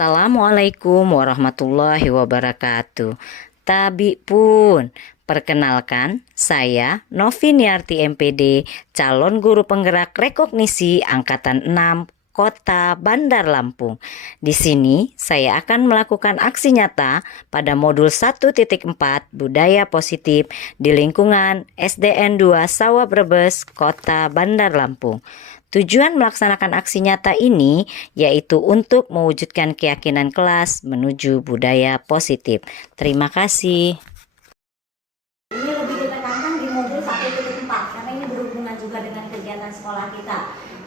Assalamualaikum warahmatullahi wabarakatuh. Tabi pun, perkenalkan saya Noviniarti MPD, calon guru penggerak rekognisi angkatan 6 Kota Bandar Lampung. Di sini saya akan melakukan aksi nyata pada modul 1.4 Budaya Positif di lingkungan SDN 2 Sawah Brebes, Kota Bandar Lampung. Tujuan melaksanakan aksi nyata ini yaitu untuk mewujudkan keyakinan kelas menuju budaya positif. Terima kasih. Ini lebih ditekankan di modul 1.4 karena ini berhubungan juga dengan kegiatan sekolah kita,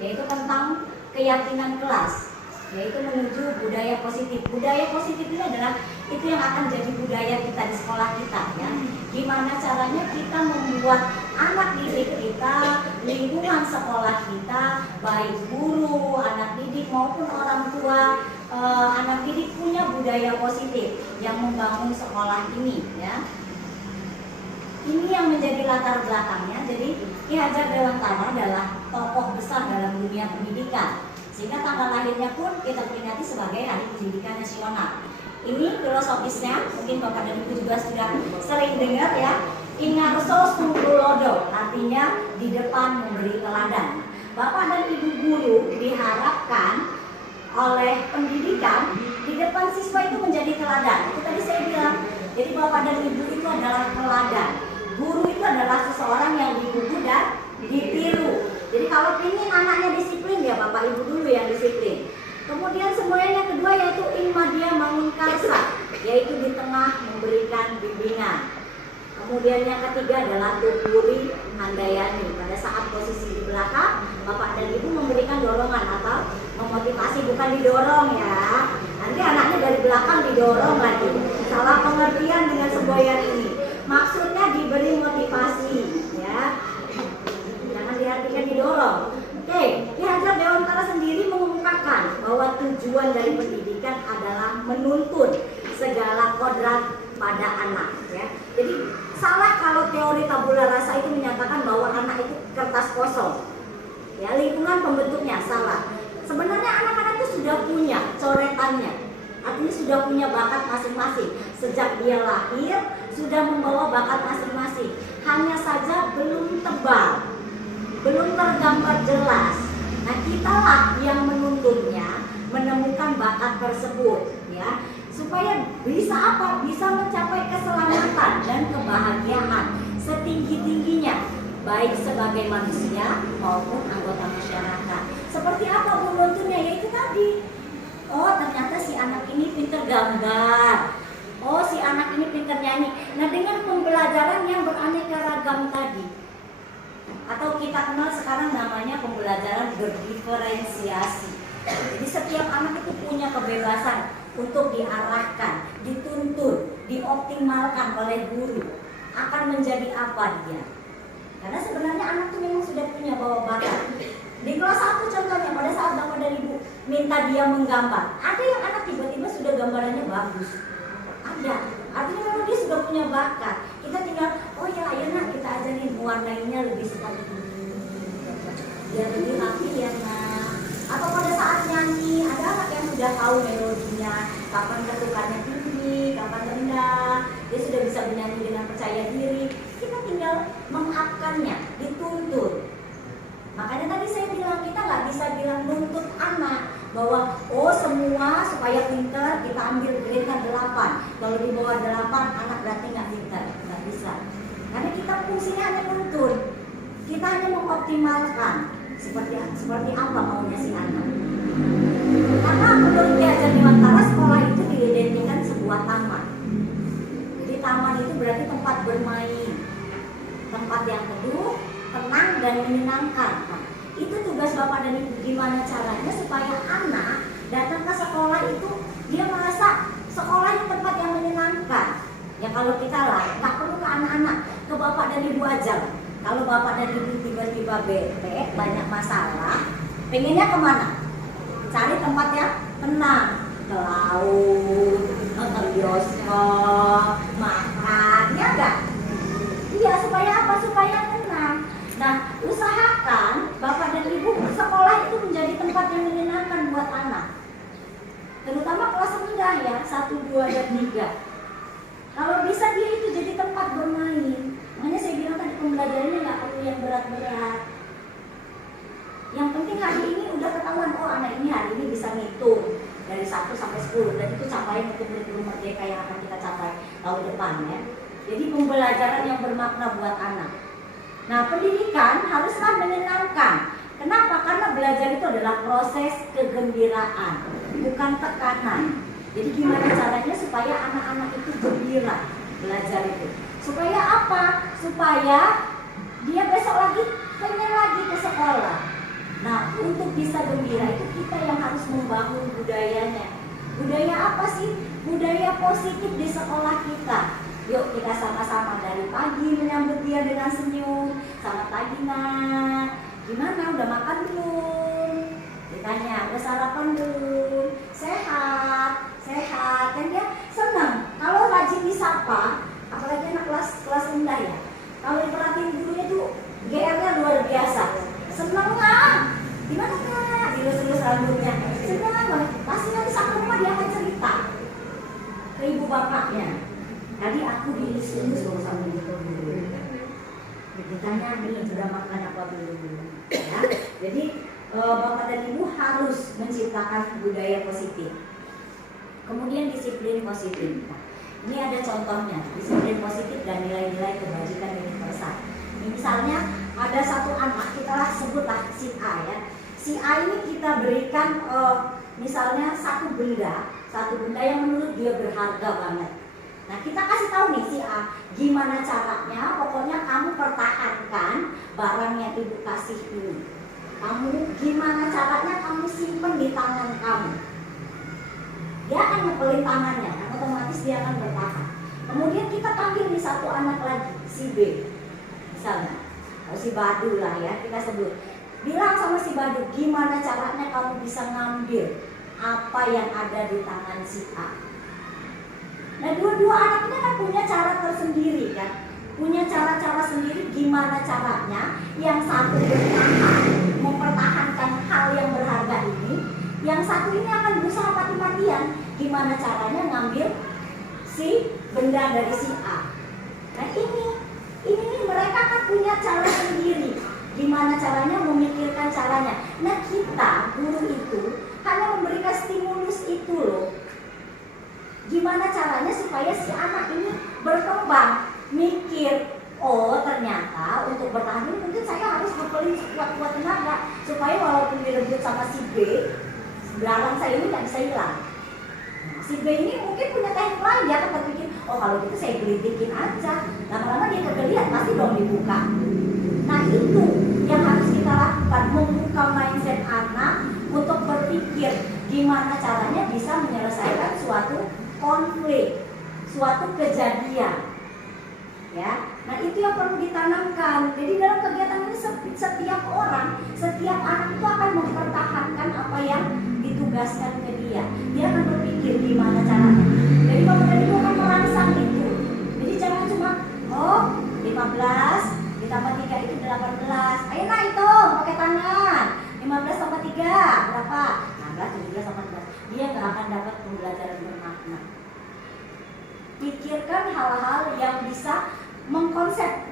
yaitu tentang keyakinan kelas, yaitu menuju budaya positif. Budaya positif ini adalah itu yang akan jadi budaya kita di sekolah kita, ya. Gimana caranya kita membuat anak didik kita, lingkungan sekolah kita, baik guru, anak didik maupun orang tua, anak didik punya budaya positif yang membangun sekolah ini, ya. Ini yang menjadi latar belakangnya. Jadi Ki Hajar Dewantara adalah tokoh besar dalam dunia pendidikan, sehingga tanggal lahirnya pun kita peringati sebagai Hari Pendidikan Nasional. Ini filosofisnya, mungkin Bapak dan Ibu juga sudah sering dengar, ya. Ingarso Sunggulodo, artinya di depan memberi teladan. Bapak dan Ibu guru diharapkan oleh pendidikan di depan siswa itu menjadi teladan. Itu tadi saya bilang. Jadi Bapak dan Ibu itu adalah teladan. Guru itu adalah seseorang yang digugu dan ditiru. Jadi kalau ingin anaknya disiplin, ya Bapak Ibu dulu yang disiplin. Kemudian semuanya yang kedua yaitu Ingmadia Mangunkarsa, yaitu di tengah memberikan bimbingan. Kemudian yang ketiga adalah Tupuri Handayani. Pada saat posisi di belakang, Bapak dan Ibu memberikan dorongan atau memotivasi, bukan didorong, ya. Nanti anaknya dari belakang didorong lagi. Salah pengertian dengan semboyan ini. Maksudnya diberi motivasi, ya. Jangan diartikan didorong. Oke, Ki Hajar Dewantara sendiri mengungkapkan bahwa tujuan dari pendidikan adalah menuntun segala kodrat pada anak, ya. Jadi salah kalau teori tabula rasa itu menyatakan bahwa anak itu kertas kosong, ya, lingkungan pembentuknya salah. Sebenarnya anak-anak itu sudah punya coretannya, artinya sudah punya bakat masing-masing. Sejak dia lahir sudah membawa bakat masing-masing, hanya saja belum tebal, belum tergambar jelas. Nah, kitalah yang menuntunnya menemukan bakat tersebut, ya, supaya bisa apa? Bisa mencapai keselamatan dan kebahagiaan setinggi-tingginya, baik sebagai manusia maupun anggota masyarakat. Seperti apa menuntunnya? Yaitu tadi, oh ternyata si anak ini pintar gambar, oh si anak ini pintar nyanyi. Nah, dengan pembelajaran yang beraneka ragam tadi, atau kita kenal sekarang namanya pembelajaran berdiferensiasi. Jadi setiap anak itu punya kebebasan untuk diarahkan, dituntun, dioptimalkan oleh guru. Akan menjadi apa dia? Karena sebenarnya anak itu memang sudah punya bawa bakat. Di kelas 1 contohnya, pada saat Bapak dan Ibu minta dia menggambar, ada yang anak tiba-tiba sudah gambarannya bagus. Ada, artinya memang dia sudah punya bakat. Kita tinggal, oh ya ayo nak kita ajarin warnanya lebih seperti ini, biar lebih rapi ya nak. Atau pada saat nyanyi, ada anak yang sudah tahu melodinya, kapan ketukannya tinggi, kapan rendah, dia sudah bisa bernyanyi dengan percaya diri. Kita tinggal mengupkannya, dituntun. Makanya tadi saya bilang, kita nggak bisa bilang nuntut anak bahwa oh semua supaya pintar kita ambil grade-nya 8. Kalau di bawah 8 anak berarti nggak pintar, nggak bisa. Karena kita fungsinya hanya nuntun, kita hanya mengoptimalkan seperti apa maunya si anak. Karena menurut Ki Hajar Dewantara, sekolah itu diidentikan sebuah taman. Jadi taman itu berarti tempat bermain, tempat yang teduh, tenang dan menyenangkan. Nah, itu tugas Bapak dan Ibu, gimana caranya supaya anak datang ke sekolah itu dia merasa sekolah itu tempat yang menyenangkan. Ya kalau kita lah, nggak perlu ke anak-anak, ke Bapak dan Ibu aja. Kalau Bapak dan Ibu tiba-tiba bete, banyak masalah, pengennya kemana? Cari tempat yang tenang, ke laut, ke bioskop, makan, ya enggak? Iya, supaya apa? Supaya tenang. Nah, usahakan Bapak dan Ibu sekolah itu menjadi tempat yang menyenangkan buat anak. terutama kelas rendah ya, 1, 2, dan 3. Kalau bisa dia itu jadi tempat bermain. Makanya saya bilang tadi pembelajarannya nggak perlu yang berat-berat. Yang penting hari ini udah ketahuan, oh anak ini hari ini bisa ngitung dari 1 sampai 10, dan itu capaian untuk kurikulum merdeka yang akan kita capai tahun depan ya. Jadi pembelajaran yang bermakna buat anak. Nah, pendidikan haruslah menyenangkan. Kenapa? Karena belajar itu adalah proses kegembiraan, bukan tekanan. Jadi gimana caranya supaya anak-anak itu gembira belajar itu? Supaya apa? Supaya dia besok lagi pengen lagi ke sekolah. Nah, untuk bisa gembira itu kita yang harus membangun budayanya. Budaya apa sih? Budaya positif di sekolah kita. Yuk kita sama-sama dari pagi menyambut dia dengan senyum. Selamat pagi nak, gimana udah makan belum? Ditanya, udah sarapan belum? Sehat, sehat. Kan dia senang. Kalau rajin disapa, apalagi anak kelas rendah ya, kalau diperhatiin gurunya tuh GR-nya luar biasa. Senang lah. Gimana kak? Dilus-lus rambutnya. Senang banget. Pasti nanti sampai rumah dia akan cerita ke ibu bapaknya. Tadi aku dilus-lus baru sama ibu guru. Ditanya nih sudah makan apa belum? Ya. Jadi bapak dan ibu harus menciptakan budaya positif. Kemudian disiplin positif. Nah, ini ada contohnya, disiplin positif dan nilai-nilai kebajikan universal. Misalnya ada satu anak, kita lah sebutlah si A ya. Si A ini kita berikan misalnya satu benda yang menurut dia berharga banget. Nah, kita kasih tahu nih si A, gimana caranya, pokoknya kamu pertahankan barang yang ibu kasih ini. Kamu gimana caranya kamu simpen di tangan kamu. Dia akan ngepelin tangannya, dan otomatis dia akan bertahan. Kemudian kita panggil nih satu anak lagi, si B. Misalnya, atau si Badu lah ya, kita sebut. Bilang sama si Badu, gimana caranya kamu bisa ngambil apa yang ada di tangan si A. Nah, dua-dua anak ini kan punya cara tersendiri kan, punya cara-cara sendiri gimana caranya yang satu bertahan, mempertahankan hal yang berharga ini, yang satu ini akan berusaha mati-matian gimana caranya ngambil si benda dari si A. Nah ini mereka kan punya cara sendiri, gimana caranya memikirkan caranya. Nah, kita guru itu hanya memberikan stimulus itu loh. Gimana caranya supaya si anak ini berkembang, mikir, oh ternyata untuk bertahan ini mungkin saya harus ngepelin sekuat-kuat tenaga supaya walaupun direbut sama si B, belalang saya ini nggak bisa hilang. Nah, si B ini mungkin punya teknik lain, dia akan berpikir, oh kalau gitu saya gelitikin aja, lama-lama dia kegeliat pasti dong dibuka. Nah, itu yang harus kita lakukan, membuka mindset anak untuk berpikir gimana caranya bisa menyelesaikan suatu konflik, suatu kejadian, ya. Nah, itu yang perlu ditanamkan. Jadi dalam kegiatan ini setiap orang, setiap anak itu akan mempertahankan apa yang ditugaskan ke dia. Dia akan berpikir gimana caranya. Jadi bapak dan ibu akan merangsang itu. Jadi jangan cuma 15 ditambah 3 itu 18. Ayo nah hitung pakai tangan. 15 tambah 3 berapa? 16, 17 tambah 18. Dia nggak akan dapat pembelajaran bermakna. Pikirkan hal-hal yang bisa mengkonsep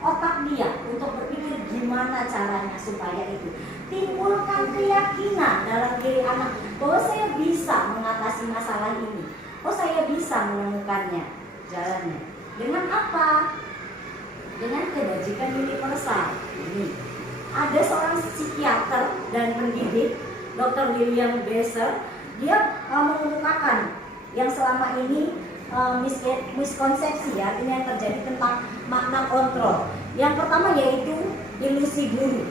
otak dia untuk berpikir gimana caranya supaya itu. Timbulkan keyakinan dalam diri anak bahwa saya bisa mengatasi masalah ini. Oh, saya bisa menemukannya jalannya. Dengan apa? Dengan kebajikan universal. Ini ada seorang psikiater dan pendidik, Dr. William Besser, dia mengemukakan yang selama ini miskonsepsi ya, artinya yang terjadi tentang makna kontrol. Yang pertama yaitu ilusi guru.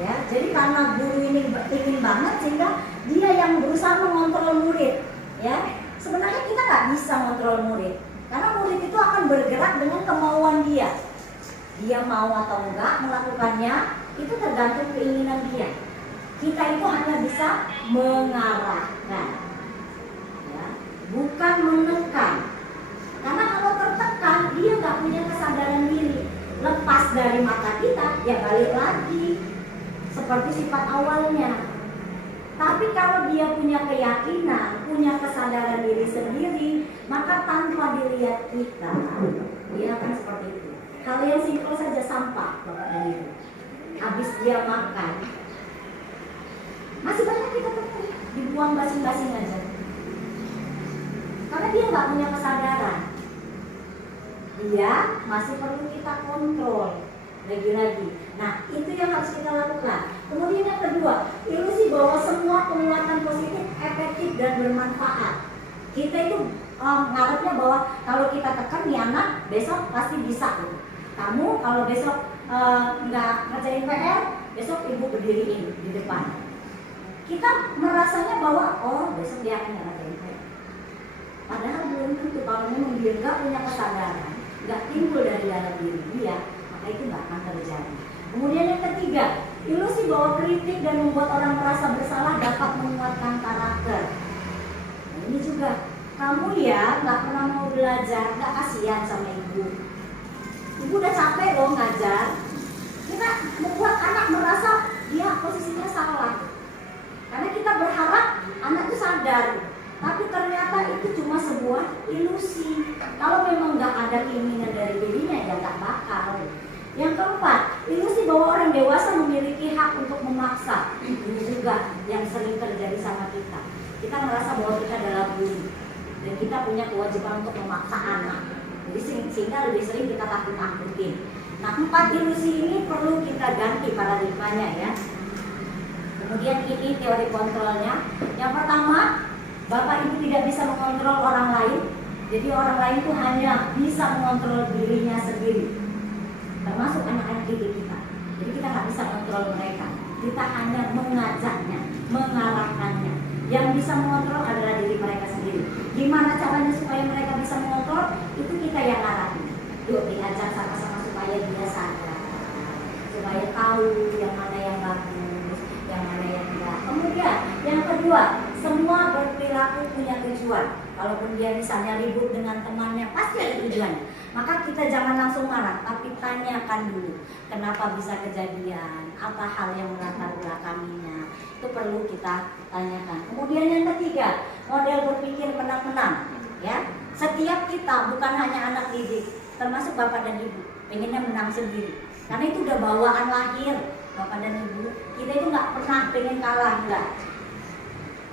Ya, jadi karena guru ini ingin banget sehingga dia yang berusaha mengontrol murid. Ya, sebenarnya kita nggak bisa mengontrol murid, karena murid itu akan bergerak dengan kemauan dia. Dia mau atau enggak melakukannya itu tergantung keinginan dia. Kita itu hanya bisa mengarahkan, ya, bukan menekan. Karena kalau tertekan dia nggak punya kesadaran diri. Lepas dari mata kita, ya balik lagi seperti sifat awalnya. Tapi kalau dia punya keyakinan, punya kesadaran diri sendiri, maka tanpa dilihat kita, dia akan seperti itu. Hal yang simpel saja, sampah, Bapak dan Ibu. Habis dia makan, masih banyak kita temui, dibuang basing-basing aja. Karena dia nggak punya kesadaran. Dia masih perlu kita kontrol lagi-lagi. Nah, itu yang harus kita lakukan. Kemudian yang kedua, ilusi bahwa semua penguatan positif efektif dan bermanfaat. Kita itu ngarepnya bahwa kalau kita tekan nih anak, besok pasti bisa. Kamu kalau besok nggak ngerjain PR, besok ibu berdiriin di depan. Kita merasanya bahwa besok dia akan ngerjain PR. Padahal belum tentu. Kalau memang dia nggak punya kesadaran, nggak timbul dari dalam diri dia, maka itu nggak akan terjadi. Kemudian yang ketiga, ilusi bahwa kritik dan membuat orang merasa bersalah dapat menguatkan karakter. Nah, ini juga, kamu ya nggak pernah mau belajar, nggak kasihan sama ibu. Ibu udah capek loh ngajar. Kita membuat anak merasa dia posisinya salah. Karena kita berharap anak itu sadar. Tapi ternyata itu cuma sebuah ilusi. Kalau memang nggak ada keinginan dari dirinya, ya nggak bakal. Yang keempat, ilusi bahwa orang dewasa memiliki hak untuk memaksa. Ini juga yang sering terjadi sama kita. Kita merasa bahwa kita adalah guru dan kita punya kewajiban untuk memaksa anak. Jadi sehingga lebih sering kita takut-takutin. Nah, 4 ilusi ini perlu kita ganti paradigmanya ya. Kemudian ini teori kontrolnya. Yang pertama, Bapak Ibu tidak bisa mengontrol orang lain. Jadi orang lain itu hanya bisa mengontrol dirinya sendiri. Termasuk anak-anak didik kita. Jadi kita nggak bisa mengontrol mereka. Kita hanya mengajaknya, mengarahkannya. Yang bisa mengontrol adalah diri mereka sendiri. Gimana caranya supaya mereka bisa mengontrol? Itu kita yang arahin. Yuk diajak sama-sama supaya dia sadar, supaya tahu yang mana yang bagus, yang mana yang tidak. Kemudian yang kedua, semua berperilaku punya tujuan. Kalaupun dia misalnya ribut dengan temannya, pasti ada tujuannya. Maka kita jangan langsung marah, tapi tanyakan dulu kenapa bisa kejadian, apa hal yang melatar belakanginya. Itu perlu kita tanyakan. Kemudian yang ketiga, model berpikir menang-menang. Ya, setiap kita, bukan hanya anak didik, termasuk bapak dan ibu, pengennya menang sendiri. Karena itu udah bawaan lahir, bapak dan ibu. Kita itu nggak pernah pengen kalah, enggak.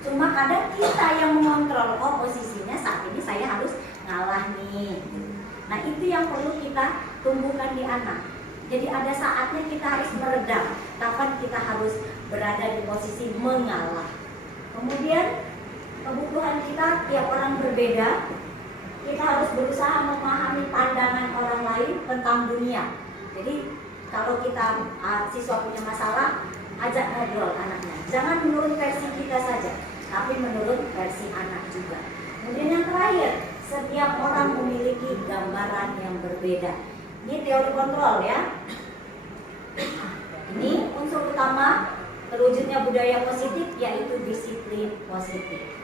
Cuma kadang kita yang mengontrol, posisinya saat ini saya harus ngalah nih. Nah, itu yang perlu kita tumbuhkan di anak. Jadi ada saatnya kita harus meredam, kapan kita harus berada di posisi mengalah. Kemudian kebutuhan kita tiap orang berbeda. Kita harus berusaha memahami pandangan orang lain tentang dunia. Jadi kalau kita siswa punya masalah, ajak ngobrol anaknya. Jangan menurut versi kita saja, tapi menurut versi anak juga. Kemudian yang terakhir, setiap orang memiliki gambaran yang berbeda. Ini teori kontrol ya. Ini unsur utama terwujudnya budaya positif, yaitu disiplin positif.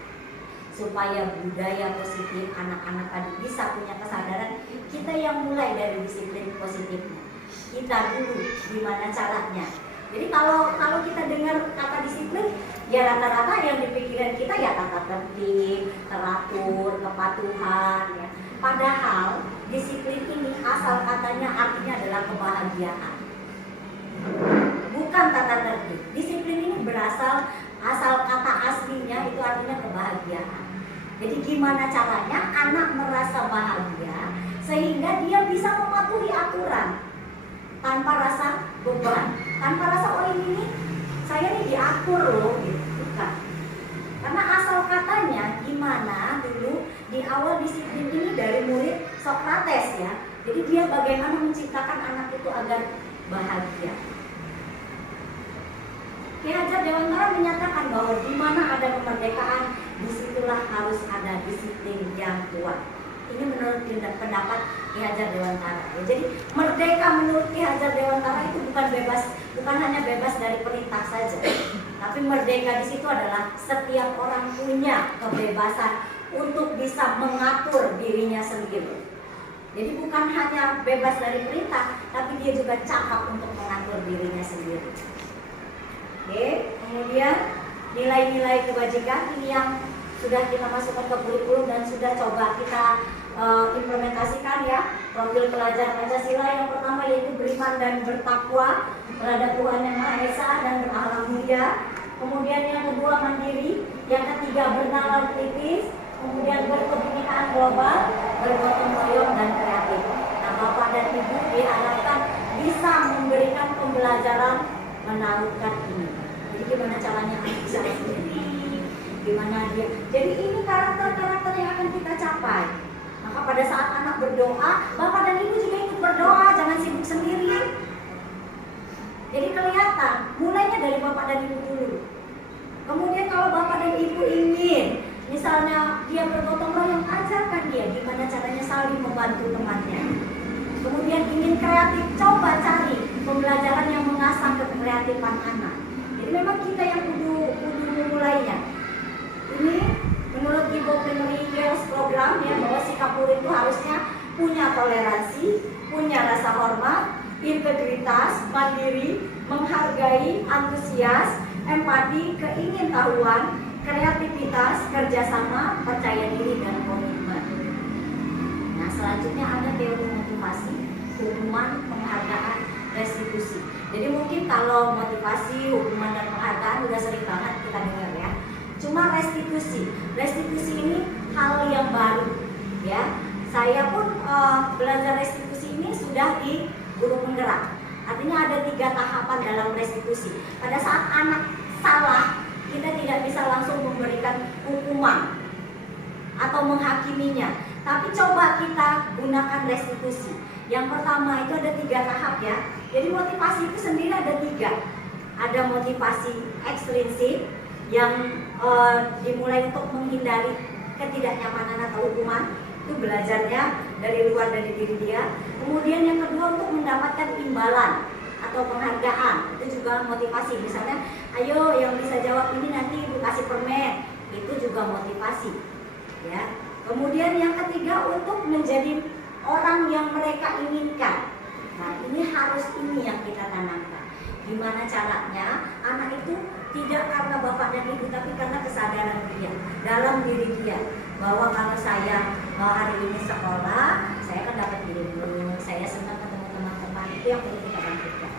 Supaya budaya positif anak-anak tadi bisa punya kesadaran, kita yang mulai dari disiplin positifnya. Kita dulu gimana caranya. Jadi kalau kita dengar kata disiplin, ya rata-rata yang di pikiran kita ya tata tertib, teratur, kepatuhan ya. Padahal disiplin ini asal katanya artinya adalah kebahagiaan. Bukan tata tertib. Disiplin ini berasal asal kata aslinya itu artinya kebahagiaan. Jadi gimana caranya anak merasa bahagia sehingga dia bisa mematuhi aturan tanpa rasa beban, tanpa rasa ini saya nih diatur loh gitu. Bukan. Karena asal katanya gimana dulu di awal disiplin ini dari murid Sokrates ya. Jadi dia bagaimana menciptakan anak itu agar bahagia. Ki Hajar Dewantara menyatakan bahwa di mana ada kemerdekaan, disitulah harus ada disiplin yang kuat. Ini menurut pendapat Ki Hajar Dewantara. Ya, jadi merdeka menurut Ki Hajar Dewantara itu bukan hanya bebas dari perintah saja, tapi merdeka di situ adalah setiap orang punya kebebasan untuk bisa mengatur dirinya sendiri. Jadi bukan hanya bebas dari perintah, tapi dia juga cakap untuk mengatur dirinya sendiri. Oke, kemudian nilai-nilai kebajikan ini yang sudah kita masukkan ke kurikulum dan sudah coba kita implementasikan ya. Profil pelajar Pancasila yang pertama yaitu beriman dan bertakwa terhadap Tuhan Yang Maha Esa dan berakhlak mulia. Kemudian yang kedua mandiri, yang ketiga bernalar kritis, kemudian berkebinekaan global, bergotong royong dan kreatif. Nah, Bapak dan Ibu diharapkan bisa memberikan pembelajaran menautkan ini. Jadi gimana caranya anak bisa sendiri, gimana dia. Jadi ini karakter-karakter yang akan kita capai. Maka pada saat anak berdoa, Bapak dan Ibu juga ikut berdoa, jangan sibuk sendiri. Jadi kelihatan, mulainya dari Bapak dan Ibu dulu. Kemudian kalau Bapak dan Ibu ingin, misalnya dia bergotong royong, ajarkan dia gimana caranya saling membantu temannya. Kemudian ingin kreatif, coba cari pembelajaran yang mengasah kekreatifan anak. Jadi memang kita yang kudu memulainya. Ini menurut Development Years program ya, bahwa sikap guru itu harusnya punya toleransi, punya rasa hormat, integritas, mandiri, menghargai, antusias, empati, keingintahuan, kreativitas, kerjasama, percaya diri, dan komitmen. Nah, selanjutnya ada teori motivasi, hukuman, penghargaan, restitusi. Jadi mungkin kalau motivasi, hukuman, dan penghargaan udah sering banget kita dengar ya. Cuma restitusi ini hal yang baru ya. Saya pun belajar restitusi ini sudah di guru penggerak. Artinya ada 3 tahapan dalam restitusi. Pada saat anak salah, kita tidak bisa langsung memberikan hukuman atau menghakiminya, tapi coba kita gunakan restitusi. Yang pertama itu ada 3 tahap ya. Jadi motivasi itu sendiri ada 3. Ada motivasi ekstrinsik yang dimulai untuk menghindari ketidaknyamanan atau hukuman, itu belajarnya dari luar dari diri dia. Kemudian yang kedua untuk mendapatkan imbalan atau penghargaan, itu juga motivasi. Misalnya, ayo yang bisa jawab ini nanti ibu kasih permen, itu juga motivasi ya. Kemudian yang ketiga untuk menjadi orang yang mereka inginkan. Nah, ini yang kita tanamkan. Gimana caranya anak itu tidak karena bapak dan ibu, tapi karena kesadaran dia dalam diri dia, bahwa kalau saya hari ini sekolah, saya kan dapat ilmu, saya senang ketemu teman-teman, itu yang perlu kita bangkitkan.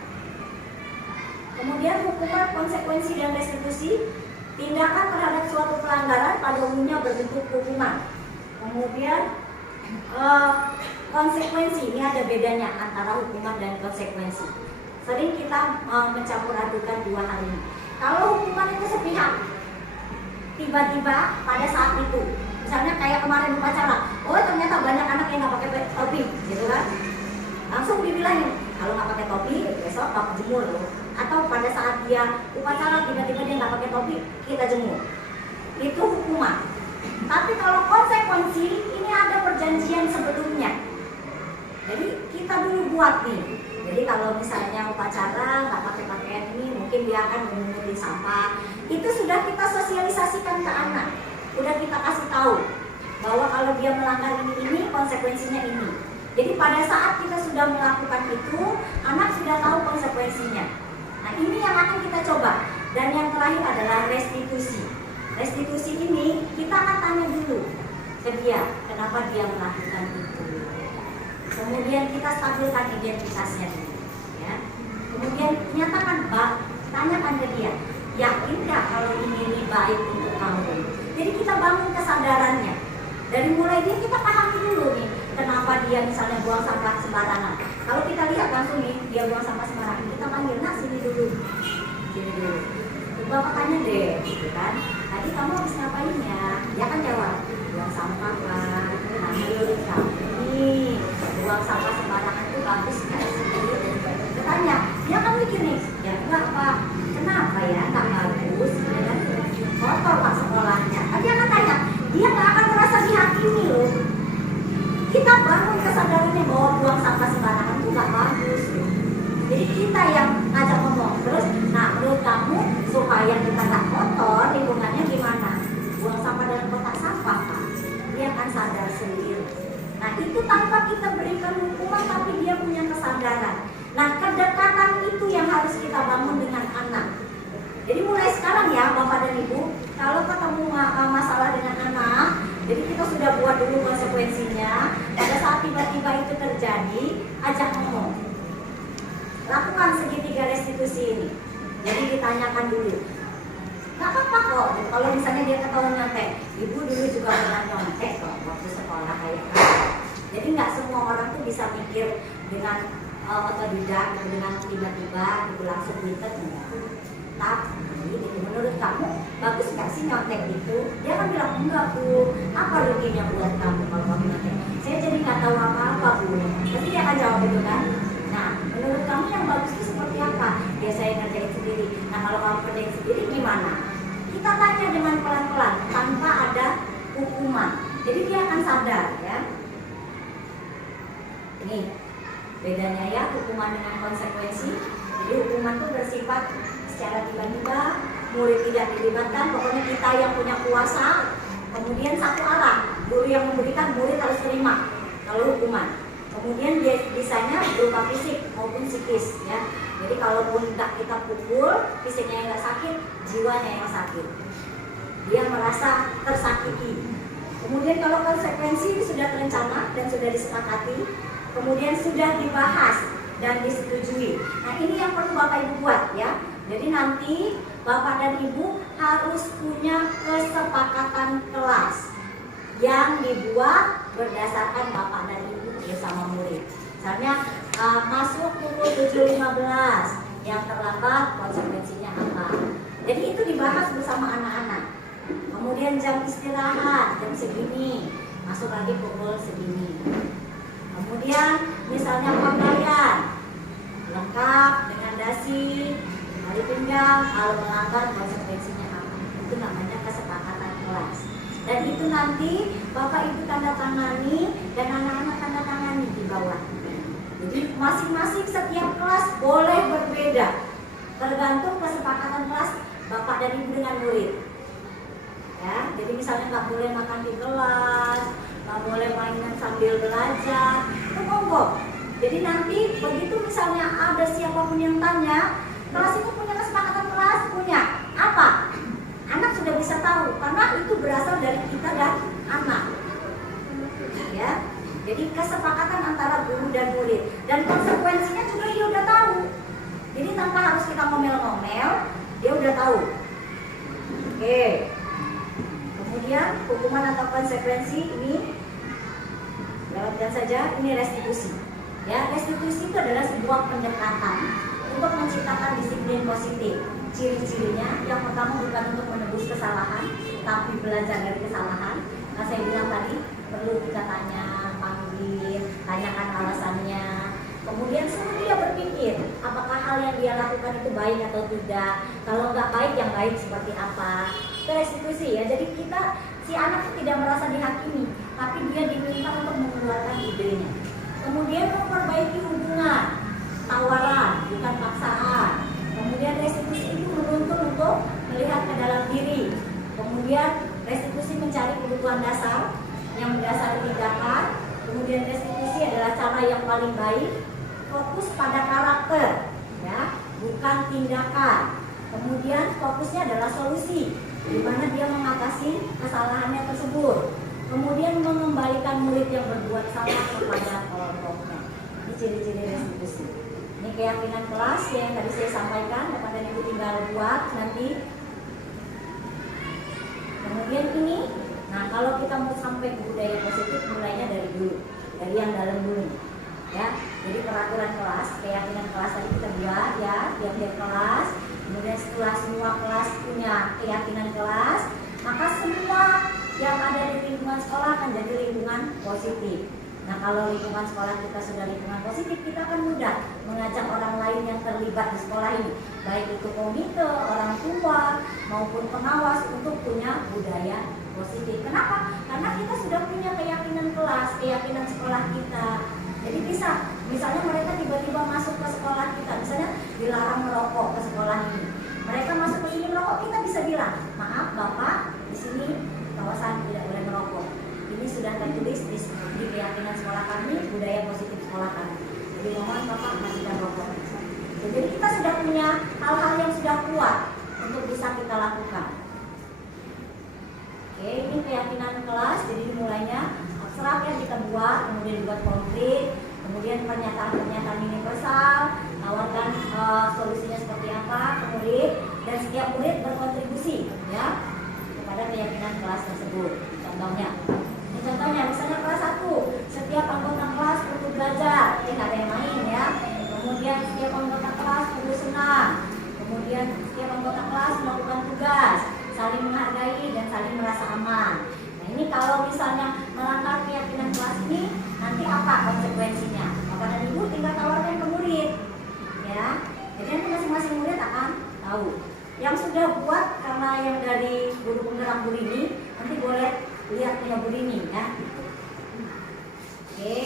Kemudian hukuman, konsekuensi, dan restitusi. Tindakan terhadap suatu pelanggaran pada umumnya berbentuk hukuman. Kemudian konsekuensi, ini ada bedanya antara hukuman dan konsekuensi. Sering kita mencampur adukan 2 hal ini. Kalau hukuman itu sepihak, tiba-tiba pada saat itu, misalnya kayak kemarin upacara, oh ternyata banyak anak yang nggak pakai topi, gitu kan? Langsung dibilangin, kalau nggak pakai topi besok tak jemur loh. Atau pada saat dia upacara tiba-tiba dia nggak pakai topi, kita jemur. Itu hukuman. Tapi kalau konsekuensi, ini ada perjanjian sebelumnya. Jadi kita dulu buat nih. Jadi kalau misalnya upacara nggak pakai pakaian ini, mungkin dia akan memungutin sampah. Itu sudah kita sosialisasikan ke anak. Udah kita kasih tahu bahwa kalau dia melanggar ini konsekuensinya ini. Jadi pada saat kita sudah melakukan itu, anak sudah tahu konsekuensinya. Nah, ini yang akan kita coba. Dan yang terakhir adalah restitusi. Restitusi ini kita akan tanya dulu ke dia, kenapa dia melakukan itu. Kemudian kita stabilkan identitasnya dulu, ya. Kemudian nyatakan, tanyakan ke dia, yakin nggak kalau ini baik untuk kamu? Jadi kita bangun kesadarannya. Dari mulai dia kita pahami dulu nih, kenapa dia misalnya buang sampah sembarangan. Kalau kita lihat langsung nih, dia buang sampah sembarangan, kita panggil, nak sini dulu, sini dulu. Bapak tanya deh, gitu kan? Tadi kamu habis ngapain ya? Dia kan jawab, buang sampah kan. Nah, ini buang sampah sembarangan itu bagus nggak sih? Kita tanya, dia kan mikir nih, ya enggak Pak, kenapa ya nggak bagus? Ya kan? Kotor Pak sekolahnya. Tapi dia akan tanya, dia nggak akan merasa dihakimi loh. Kita bangun kesadarannya bahwa buang sampah sembarangan itu nggak bagus. Jadi kita yang ngajak ngomong terus, nah menurut kamu supaya kita nggak kotor lingkungannya gimana? Buang sampah dalam kotak sampah Pak. Dia akan sadar sendiri. Nah itu tanpa kita berikan hukuman, tapi dia punya kesadaran. Nah kedekatan itu yang harus kita bangun dengan anak. Jadi mulai sekarang ya Bapak dan Ibu, kalau ketemu masalah dengan anak, jadi kita sudah buat dulu konsekuensinya. Pada saat tiba-tiba itu terjadi, ajak ngomong. Lakukan segitiga restitusi ini. Jadi ditanyakan dulu. Gak apa-apa kok, kalau misalnya dia ketahuan nyontek, ibu dulu juga pernah nyontek kok waktu sekolah kayak gitu. Jadi nggak semua orang tuh bisa mikir dengan otodidak, dengan tiba-tiba itu langsung pinter. Tapi menurut kamu bagus nggak sih nyontek itu? Dia kan bilang enggak bu, apa ruginya buat kamu kalau kamu nyontek? Saya jadi nggak tahu apa-apa bu. Tapi dia akan jawab itu kan. Nah, menurut kamu yang bagus itu seperti apa? Ya saya ngerjain sendiri. Nah kalau kamu kerjain sendiri gimana? Kita tanya dengan pelan-pelan tanpa ada hukuman. Jadi dia akan sadar ya. Nih bedanya ya hukuman dengan konsekuensi. Jadi hukuman itu bersifat secara tiba-tiba, murid tidak dilibatkan, pokoknya kita yang punya kuasa. Kemudian satu arah, guru yang memberikan, murid harus terima kalau hukuman. Kemudian dia bisanya berupa fisik maupun psikis ya. Jadi kalaupun tidak kita pukul, fisiknya yang nggak sakit, jiwanya yang sakit. Dia merasa tersakiti. Kemudian kalau konsekuensi sudah terencana dan sudah disepakati, kemudian sudah dibahas dan disetujui. Nah ini yang perlu Bapak Ibu buat ya. Jadi nanti Bapak dan Ibu harus punya kesepakatan kelas yang dibuat berdasarkan Bapak dan Ibu bersama murid. Misalnya masuk pukul 7.15, yang terlambat konsekuensinya apa. Jadi itu dibahas bersama anak-anak. Kemudian jam istirahat jam segini, masuk lagi pukul segini. Kemudian misalnya pakaian lengkap dengan dasi, tali pinggang, kalau melanggar konsekuensinya apa. Itu namanya kesepakatan kelas. Dan itu nanti Bapak Ibu tanda tangani dan anak-anak tanda tangani di bawah. Jadi masing-masing setiap kelas boleh berbeda, tergantung kesepakatan kelas Bapak dan Ibu dengan murid. Ya, jadi misalnya nggak boleh makan di kelas, nggak boleh mainan sambil belajar, itu monggo. Jadi nanti begitu misalnya ada siapapun yang tanya, kelas itu punya kesepakatan kelas, punya apa? Anak sudah bisa tahu karena itu berasal dari kita dan anak. Ya, jadi kesepakatan antara guru dan murid dan konsekuensinya juga dia udah tahu. Jadi tanpa harus kita ngomel-ngomel, dia udah tahu. Oke. Kemudian hukuman atau konsekuensi ini lewatkan saja. Ini restitusi. Ya, restitusi itu adalah sebuah pendekatan untuk menciptakan disiplin positif. Ciri-cirinya yang pertama bukan untuk menebus kesalahan, tapi belajar dari kesalahan. Nah, saya bilang tadi perlu kita tanya, panggil, tanyakan alasannya. Kemudian suruh dia berpikir apakah hal yang dia lakukan itu baik atau tidak. Kalau nggak baik, yang baik seperti apa. Itu restitusi ya. Jadi si anak tidak merasa dihakimi, tapi dia diminta untuk mengeluarkan idenya. Kemudian memperbaiki hubungan, tawaran bukan paksaan. Kemudian restitusi itu menuntun untuk melihat ke dalam diri. Kemudian restitusi mencari kebutuhan dasar yang mendasari tindakan. Kemudian restitusi adalah cara yang paling baik, fokus pada karakter, ya, bukan tindakan. Kemudian fokusnya adalah solusi, di mana dia mengatasi kesalahannya tersebut. Kemudian mengembalikan murid yang berbuat salah kepada kelompoknya. Ini ciri-ciri restitusi. Ini keyakinan kelas yang tadi saya sampaikan, Bapak dan Ibu tinggal buat nanti. Kemudian ini, nah kalau kita mau sampai ke budaya positif, mulainya dari dulu, dari yang dalam dulu, ya. Jadi peraturan kelas, keyakinan kelas tadi kita buat, ya, tiap-tiap kelas. Kemudian setelah semua kelas punya keyakinan kelas, maka semua yang ada di lingkungan sekolah akan jadi lingkungan positif. Nah, kalau lingkungan sekolah kita sudah lingkungan positif, kita akan mudah mengajak orang lain yang terlibat di sekolah ini, baik itu komite, orang tua, maupun pengawas untuk punya budaya positif. Kenapa? Karena kita sudah punya keyakinan kelas, keyakinan sekolah kita. Jadi bisa, misalnya mereka tiba-tiba masuk ke sekolah kita, misalnya dilarang merokok ke sekolah ini. Mereka masuk ke sini merokok, kita bisa bilang, maaf Bapak, di sini kawasan tidak boleh merokok. Ini sudah tertulis di keyakinan sekolah kami, budaya positif sekolah kami. Jadi mohon Bapak matikan rokok. Jadi kita sudah punya hal-hal yang sudah kuat untuk bisa kita lakukan. Oke, ini keyakinan kelas. Jadi dimulainya abstrak yang kita buat, kemudian dibuat konkret, kemudian pernyataan-pernyataan universal, tawarkan solusinya seperti apa ke murid, dan setiap murid berkontribusi ya kepada keyakinan kelas tersebut. Contohnya, misalnya kelas 1, setiap anggota kelas perlu belajar, tidak ada yang main ya. Kemudian setiap anggota kelas perlu senang. Kemudian setiap anggota kelas melakukan tugas, saling menghargai dan saling merasa aman. Nah ini kalau misalnya melanggar keyakinan kelas ini, nanti apa konsekuensinya? Bapak dan Ibu tinggal tawarkan ke murid, ya. Jadi nanti masing-masing murid akan tahu. Yang sudah buat karena yang dari guru penggerak Bu Rini, nanti boleh lihat punya Bu Rini ya. Oke.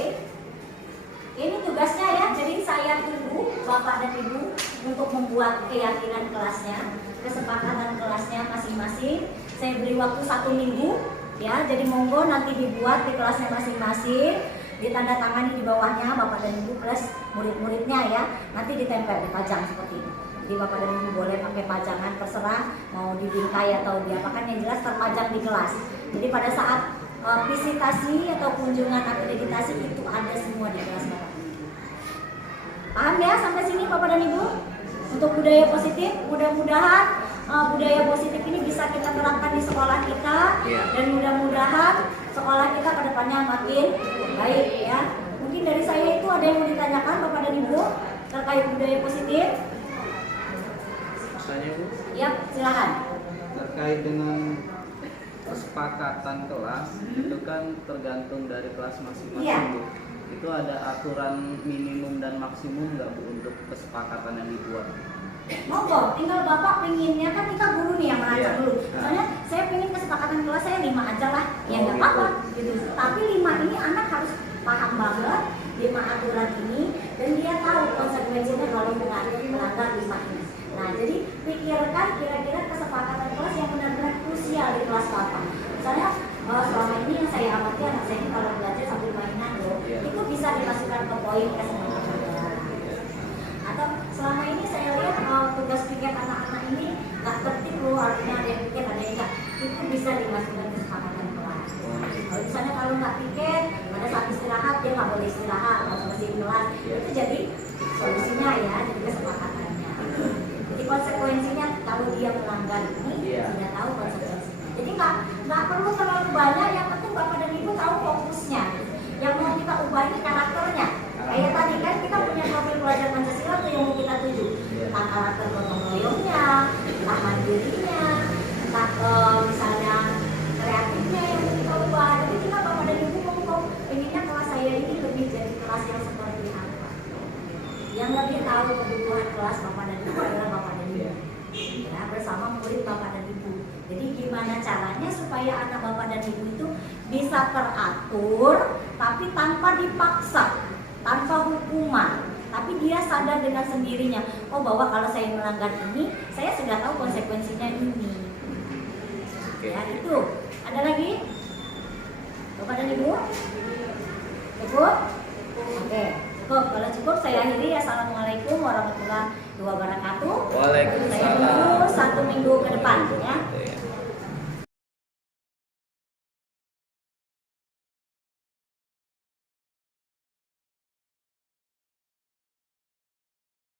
Ini tugasnya ya, jadi saya tunggu Bapak dan Ibu untuk membuat keyakinan kelasnya, kesepakatan kelasnya masing-masing. Saya beri waktu 1 minggu ya, jadi monggo nanti dibuat di kelasnya masing-masing, ditandatangani di bawahnya Bapak dan Ibu plus murid-muridnya ya, nanti ditempel, dipajang seperti ini. Jadi Bapak dan Ibu boleh pakai pajangan, terserah mau dibingkai atau diapakan, yang jelas terpajang di kelas. Jadi pada saat visitasi atau kunjungan akreditasi itu ada semua di kelas Bapak. Paham ya sampai sini Bapak dan Ibu? Untuk budaya positif, mudah-mudahan budaya positif ini bisa kita terapkan di sekolah kita, dan mudah-mudahan sekolah kita ke depannya makin baik ya. Mungkin dari saya itu ada yang mau ditanyakan Bapak dan Ibu terkait budaya positif? Tanya Bu? Ya, silakan. Terkait dengan kesepakatan kelas, itu kan tergantung dari kelas masing-masing Iya. Bu. Itu ada aturan minimum dan maksimum nggak Bu untuk kesepakatan yang dibuat? Monggo, tinggal Bapak pengennya, kan kita guru nih yang merancang Iya. dulu. Soalnya saya pengen kesepakatan kelas saya 5 aja lah, ya nggak Oh, apa-apa gitu. Tapi 5 ini anak harus paham banget 5 aturan ini, dan dia tahu konsekuensinya kalau melanggar 5 ini. Nah, jadi pikirkan kira-kira kesepakatan kelas yang benar-benar krusial di kelas Bapak. Misalnya selama ini yang saya amati anak saya ini kalau belajar sambil mainan loh, itu bisa dimasukkan ke poin kesepakatan. Atau selama ini saya lihat tugas piket anak-anak ini nggak tertib loh, artinya ada yang piket ada yang enggak, itu bisa dimasukkan ke kesepakatan kelas. Kalau misalnya kalau nggak piket, pada saat istirahat dia nggak boleh istirahat, harus bersihin kelas, itu jadi solusinya ya, jadi kesepakatannya. Jadi konsekuensinya kalau dia melanggar ini sudah tahu konsekuensinya. Jadi nggak perlu terlalu banyak, yang penting Bapak dan Ibu tahu fokusnya. Yang mau kita ubah ini karakternya. Kayak tadi kan kita punya profil pelajar Pancasila tuh yang mau kita tuju. Entah karakter gotong royongnya, entah mandirinya, entah misalnya kreatifnya yang mau kita ubah. Jadi kita Bapak dan Ibu mau pengennya kelas saya ini lebih jadi kelas yang seperti apa. Yang lebih tahu kebutuhan kelas Bapak dan Ibu adalah Bapak dan Ibu. Ya, bersama murid Bapak dan Ibu. Jadi gimana caranya supaya anak Bapak dan Ibu itu bisa teratur, tapi tanpa dipaksa, tanpa hukuman, tapi dia sadar dengan sendirinya, oh bahwa kalau saya melanggar ini, saya sudah tahu konsekuensinya ini. Ya itu. Ada lagi? Bapak dan Ibu? Cukup? Oke. Cukup. Kalau cukup saya akhiri. Assalamualaikum warahmatullahi wabarakatuh. Waalaikumsalam. Saya tunggu 1 minggu ke depan ya.